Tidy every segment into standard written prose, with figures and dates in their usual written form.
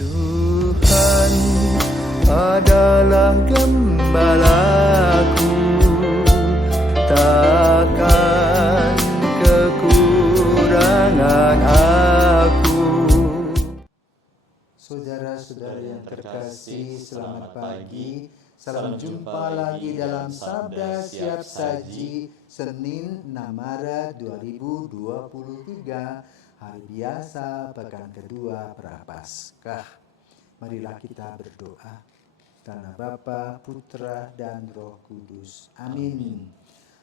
Tuhan adalah gembalaku, takkan kekurangan aku. Saudara-saudara yang terkasih, selamat pagi. Salam jumpa lagi dalam Sabda Siap Saji, Senin 6 Maret 2023, hari biasa, pekan kedua Prapaskah. Marilah kita berdoa. Karena Bapa, Putra, dan Roh Kudus. Amin.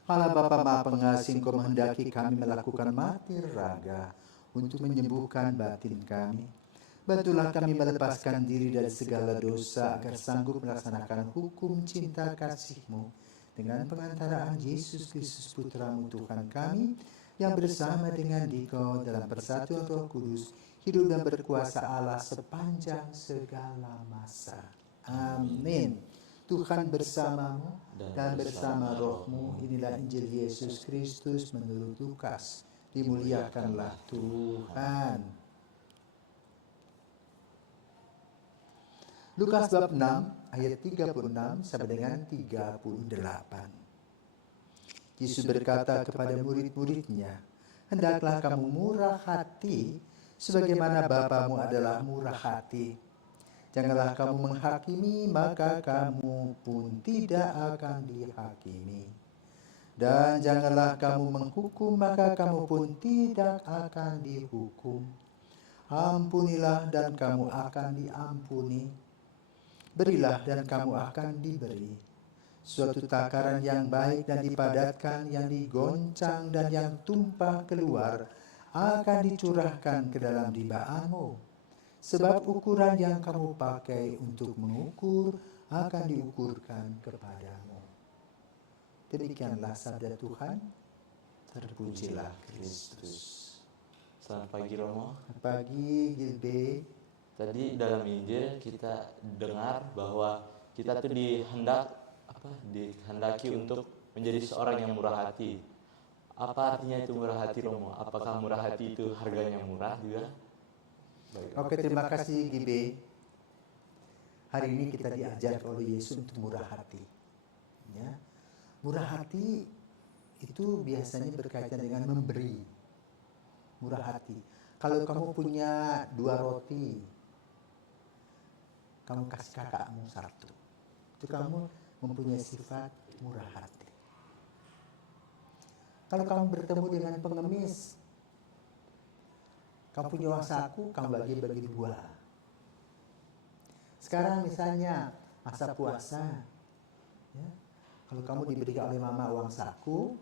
Allah Bapa Maha Pengasih, Engkau menghendaki kami melakukan mati raga untuk menyembuhkan batin kami. Bantulah kami melepaskan diri dari segala dosa agar sanggup melaksanakan hukum cinta kasih-Mu dengan pengantaraan Yesus Kristus Putra-Mu Tuhan kami, yang bersama dengan Dikau dalam persatuan Roh Kudus, hidup dan berkuasa Allah sepanjang segala masa. Amin. Tuhan bersamamu dan bersama rohmu. Inilah Injil Yesus Kristus menurut Lukas. Dimuliakanlah Tuhan. Lukas bab 6 ayat 36 sampai dengan 38. Yesus berkata kepada murid-muridnya, "Hendaklah kamu murah hati sebagaimana Bapamu adalah murah hati. Janganlah kamu menghakimi, maka kamu pun tidak akan dihakimi. Dan janganlah kamu menghukum, maka kamu pun tidak akan dihukum. Ampunilah dan kamu akan diampuni. Berilah dan kamu akan diberi. Suatu takaran yang baik dan dipadatkan, yang digoncang dan yang tumpah keluar, akan dicurahkan ke dalam dibaanmu. Sebab ukuran yang kamu pakai untuk mengukur akan diukurkan kepadamu." Demikianlah sabda Tuhan. Terpujilah Kristus. Selamat pagi Romo. Pagi Gilbe. Tadi dalam Injil kita dengar bahwa kita tuh dihendaki untuk menjadi seorang yang murah hati. Apa artinya itu murah hati, Romo? Apakah murah hati itu harganya murah juga? Oke, terima kasih Gibe. Hari ini kita diajar oleh Yesus untuk murah hati. Ya. Murah hati itu biasanya berkaitan dengan memberi. Murah hati. Kalau kamu punya 2 roti, kamu kasih kakakmu 1. Itu kamu mempunyai sifat murah hati. Kalau kamu bertemu dengan pengemis, kamu punya uang saku, kamu bagi-bagi 2. Sekarang misalnya masa puasa, ya, kalau kamu diberikan oleh mama uang saku,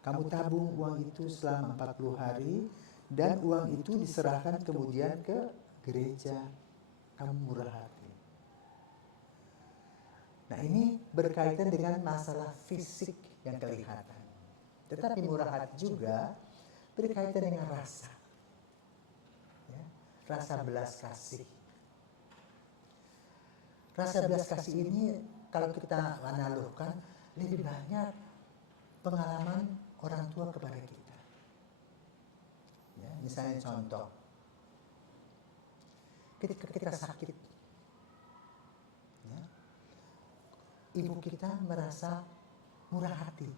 kamu tabung uang itu selama 40 hari, dan uang itu diserahkan kemudian ke gereja. Kamu murah hati. Nah, ini berkaitan dengan masalah fisik yang kelihatan. Tetapi murah hati juga berkaitan dengan rasa. Ya, rasa belas kasih. Rasa belas kasih ini kalau kita analogkan, lebih banyak pengalaman orang tua kepada kita. Ya, misalnya contoh, ketika kita sakit, ya, ibu kita merasa murah hati,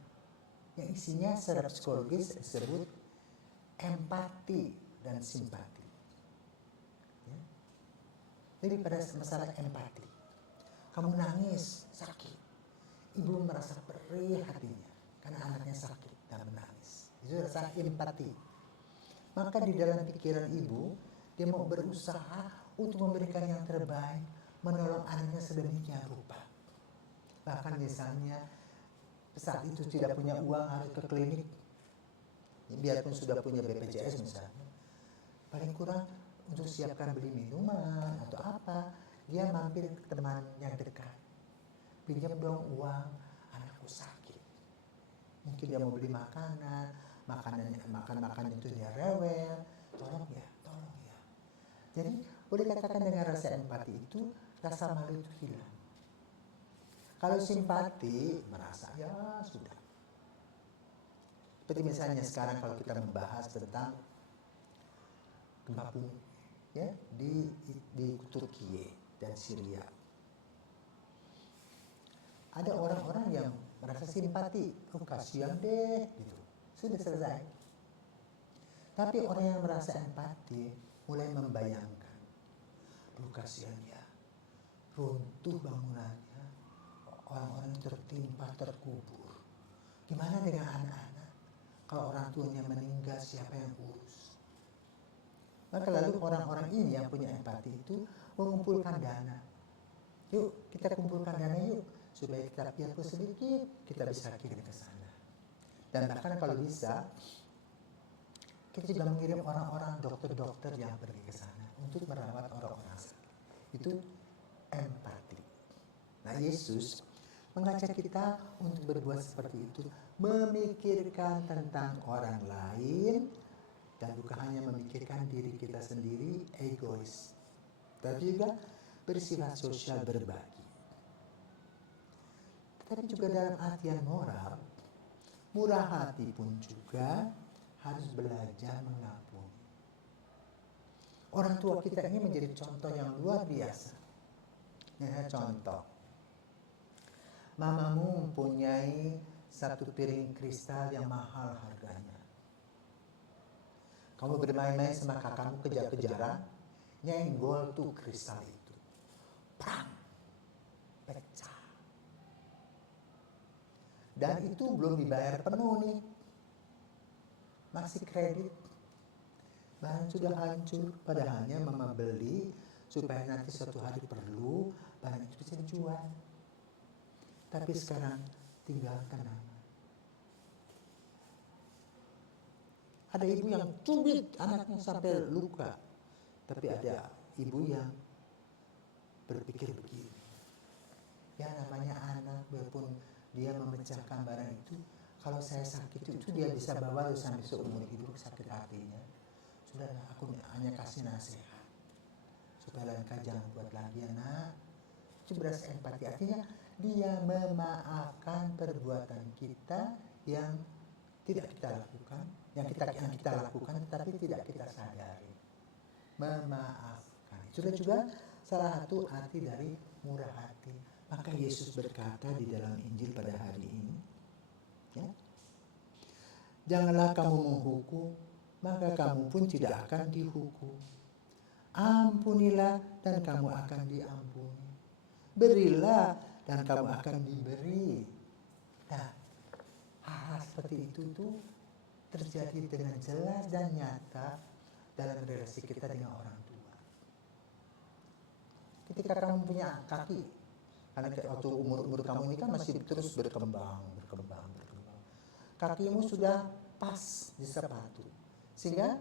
yang isinya secara psikologis disebut empati dan simpati. Ya. Jadi pada masalah empati, kamu nangis, sakit, ibu merasa perih hatinya karena anaknya sakit dan menangis. Itu rasa empati. Maka di dalam pikiran ibu, dia mau berusaha untuk memberikan yang terbaik, menolong anaknya sedemikian rupa. Bahkan misalnya saat itu tidak punya uang, harus ke klinik, ya, biarpun sudah punya BPJS misalnya, paling kurang untuk siapkan beli minuman atau apa, dia mampir ke teman yang dekat, pinjam dong uang, anakku sakit. Mungkin dia mau beli makanan itu dia rewel, tolong ya. Jadi boleh katakan dengan rasa empati itu, rasa malu itu hilang. Kalau simpati, merasa ya sudah. Seperti misalnya sekarang kalau kita membahas tentang gempa bumi, ya, di di Turki dan Syria. Ada orang-orang yang merasa simpati, oh kasihan deh, gitu. Sudah selesai. Tapi orang yang merasa empati mulai membayangkan, oh kasihan ya, runtuh bangunannya, orang-orang tertimpa, terkubur. Gimana dengan anak-anak? Kalau orang tuanya meninggal, siapa yang urus? Maka lalu orang-orang ini yang punya empati itu mengumpulkan dana. Yuk kita kumpulkan dana yuk, supaya kita biarpun sedikit kita bisa kirim ke sana. Dan bahkan kalau bisa, kita juga mengirim orang-orang dokter-dokter yang pergi ke sana untuk merawat orang-orang sakit. Itu empati. Nah, Yesus mengajak kita untuk berbuat seperti itu, memikirkan tentang orang lain dan bukan hanya memikirkan diri kita sendiri, egois, tapi juga bersifat sosial, berbagi. Tetapi juga dalam artian moral, murah hati pun juga harus belajar mengampuni. Orang tua kita ini menjadi contoh yang luar biasa. Ini contoh. Mamamu mempunyai satu piring kristal yang mahal harganya. Kamu bermain-main sama kakakmu kejar-kejaran, nyenggol tuh kristal itu. Pang! Pecah. Dan itu belum dibayar penuh nih. Masih kredit. Barang sudah hancur, padahalnya mama beli supaya nanti suatu hari perlu, barang itu bisa dijual. Tapi sekarang tinggal kenangan. Ada ibu yang cubit anaknya sampai luka. Tapi ada ibu yang berpikir begini. Ya namanya anak, walaupun dia memecahkan barang itu, kalau saya sakit itu dia bisa bawa sampai seumur hidup sakit hatinya. Sudahlah, aku hanya kasih nasihat. Supaya lain kali jangan buat lagi ya nak. Itu berasa empati. Artinya dia memaafkan perbuatan kita yang tidak kita lakukan, yang kita lakukan tapi tidak kita sadari. Memaafkan. Sudah juga salah satu arti dari murah hati. Maka Yesus berkata di dalam Injil pada hari ini, ya, janganlah kamu menghukum, maka kamu pun tidak akan dihukum. Ampunilah dan kamu akan diampuni. Berilah dan kamu akan diberi. Nah, hal-hal seperti itu tuh terjadi dengan jelas dan nyata dalam relasi kita dengan orang tua. Ketika kamu punya kaki, karena waktu umur kamu ini kan masih terus berkembang. Kakimu sudah pas di sepatu, sehingga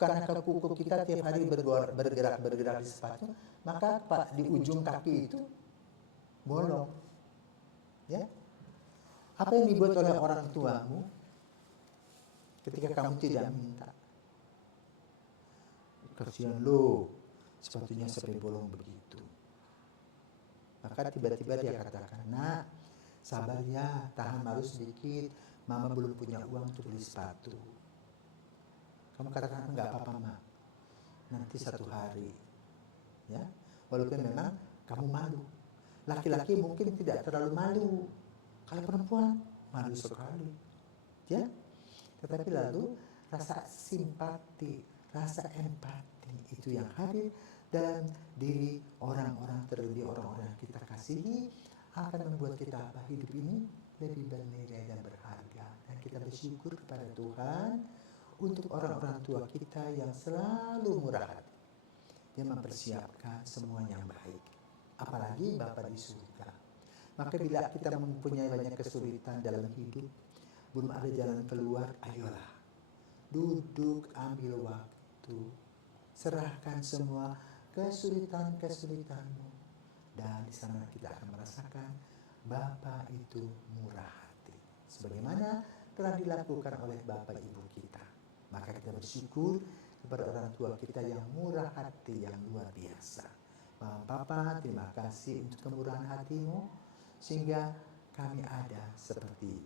karena kuku kita tiap hari bergerak di sepatu, maka di ujung kaki itu bolong. Ya, apa yang dibuat oleh orang tuamu ketika kamu tidak minta? Kasihan lo, sepatunya sampai bolong begitu. Maka tiba-tiba dia katakan, nak, sabar ya, tahan malu sedikit, mama belum punya uang untuk beli sepatu. Kamu katakan, enggak apa-apa mak, nanti satu hari, ya, walaupun memang kamu malu. Laki-laki mungkin tidak terlalu malu, kalau perempuan malu sekali, ya. Tetapi lalu rasa simpati, rasa empati itu yang hadir dalam diri orang-orang, terlebih orang-orang yang kita kasihi, akan membuat kita hidup ini lebih bernilai dan berharga. Dan kita bersyukur kepada Tuhan untuk orang-orang tua kita yang selalu murah hati. Dia mempersiapkan semua yang baik. Apalagi Bapa di surga. Maka bila kita mempunyai banyak kesulitan dalam hidup, belum ada jalan keluar, ayolah. Duduk, ambil waktu. Serahkan semua kesulitan-kesulitanmu. Dan di sana kita akan merasakan Bapa itu murah hati. Sebagaimana telah dilakukan oleh Bapak Ibu kita. Maka kita bersyukur kepada orang tua kita yang murah hati, yang luar biasa. Mama, Papa, terima kasih untuk kemurahan hatimu, sehingga kami ada seperti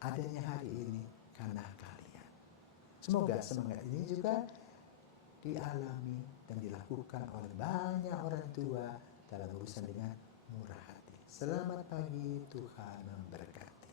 adanya hari ini karena kalian. Semoga semangat ini juga dialami dan dilakukan oleh banyak orang tua dalam urusan dengan murah hati. Selamat pagi, Tuhan memberkati.